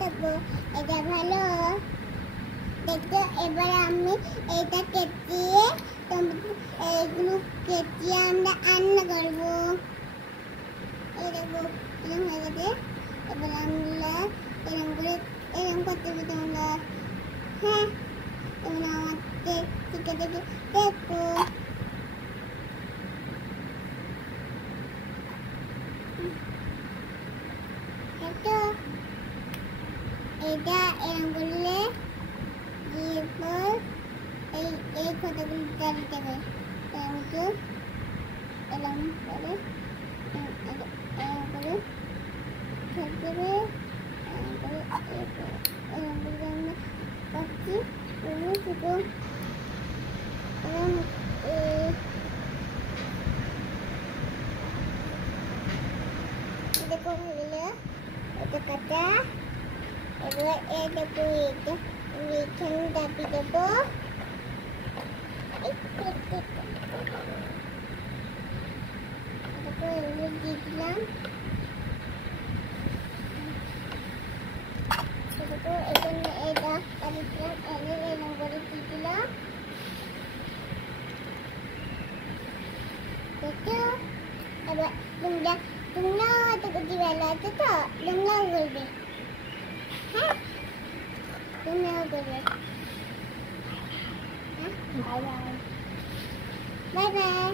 দেবো। এটা ভালো দেখতে। এবার আমি এটা কেচিয়ে এইগুলো কেচিয়ে আমরা রান্না করবো। এই দেখো এরকম হয়ে গেছে। এবার আমরা এরকম করতে হবে তোমরা। হ্যাঁ, তোমরা আমাকে শিখে দেখে দেখো। এটা এরকম করলে এরপর এই কথাগুলো দিতে হবে। এরকম করে খেলতে হবে। এরকম করে আমরা করছি। তুমি শুধু দেখো হয়ে গেল এটা কাটা। এবার এটা করে এখানে দাবি দেবো। দিয়ে দিলাম। এখানে এটা দাবি দিলাম। এরকম করে দিয়ে দিলাম। দেখো এবার তোমরাও হয়তো দিবেলা আছে তো তোমরাও করবে। হ্যাঁ, তোমরাও করবে। হ্যাঁ, বাই বাই। Bye bye.